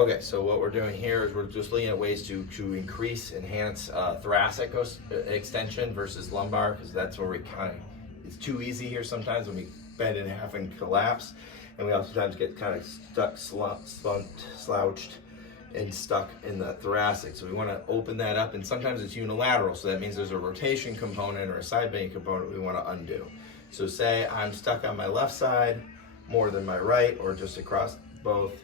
Okay, so what we're doing here is we're just looking at ways to enhance thoracic extension versus lumbar, because that's where we it's too easy here sometimes when we bend in half and collapse, and we oftentimes get kind of stuck, slouched, and stuck in the thoracic. So we want to open that up, and sometimes it's unilateral, so that means there's a rotation component or a side bending component we want to undo. So say I'm stuck on my left side more than my right, or just across both.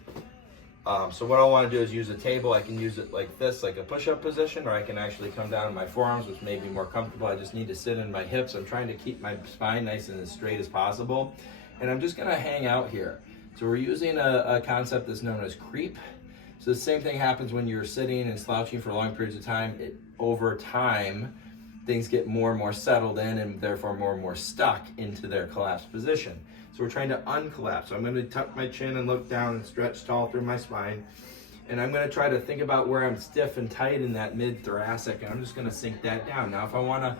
So what I want to do is use a table. I can use it like this, like a push-up position, or I can actually come down on my forearms, which may be more comfortable. I just need to sit in my hips. I'm trying to keep my spine nice and as straight as possible. And I'm just going to hang out here. So we're using a concept that's known as creep. So the same thing happens when you're sitting and slouching for long periods of time. Over time, things get more and more settled in, and therefore more and more stuck into their collapsed position. So we're trying to uncollapse. So I'm going to tuck my chin and look down and stretch tall through my spine. And I'm going to try to think about where I'm stiff and tight in that mid-thoracic, and I'm just going to sink that down. Now, if I want to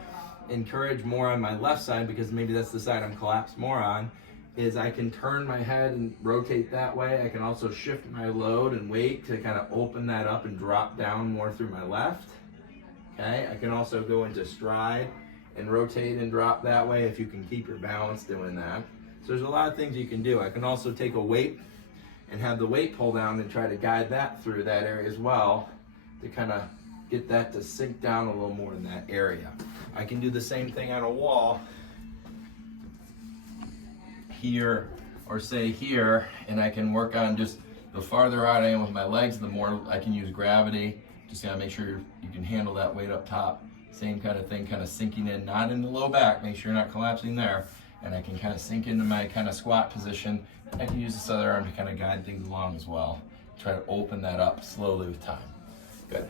encourage more on my left side, because maybe that's the side I'm collapsed more on, is I can turn my head and rotate that way. I can also shift my load and weight to kind of open that up and drop down more through my left. Okay, I can also go into stride and rotate and drop that way if you can keep your balance doing that. So there's a lot of things you can do. I can also take a weight and have the weight pull down and try to guide that through that area as well to kind of get that to sink down a little more in that area. I can do the same thing on a wall here, or say here, and I can work on just the farther out I am with my legs, the more I can use gravity. Just gotta make sure you can handle that weight up top. Same kind of thing, kind of sinking in, not in the low back, make sure you're not collapsing there. And I can kind of sink into my kind of squat position. I can use this other arm to kind of guide things along as well. Try to open that up slowly with time. Good.